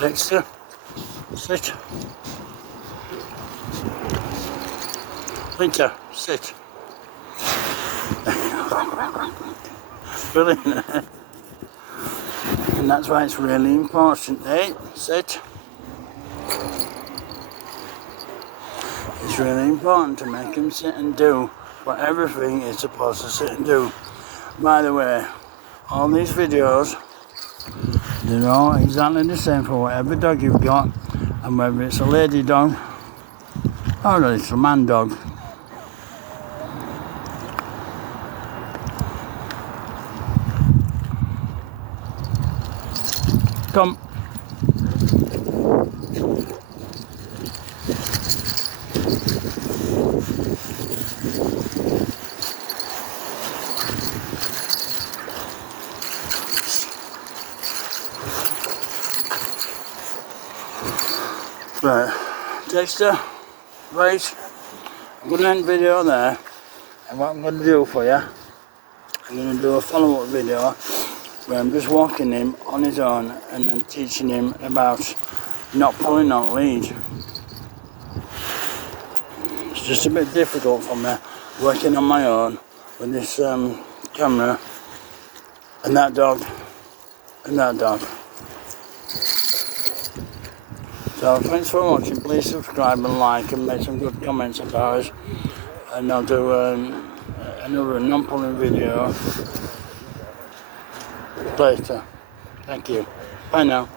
Dexter, sit. Winter, sit. Brilliant. And that's why it's really important, eh? Sit. It's really important to make him sit and do what everything is supposed to sit and do. By the way, all these videos, they're all exactly the same for whatever dog you've got, and whether it's a lady dog or it's a man dog. Come. Right, Dexter, right, I'm going to end the video there, and what I'm going to do for you, I'm going to do a follow-up video where I'm just walking him on his own and then teaching him about not pulling on lead. It's just a bit difficult for me working on my own with this camera and that dog and that dog. So thanks for watching. Please subscribe and like and make some good comments about us, and I'll do another non-pulling video later. Thank you. Bye now.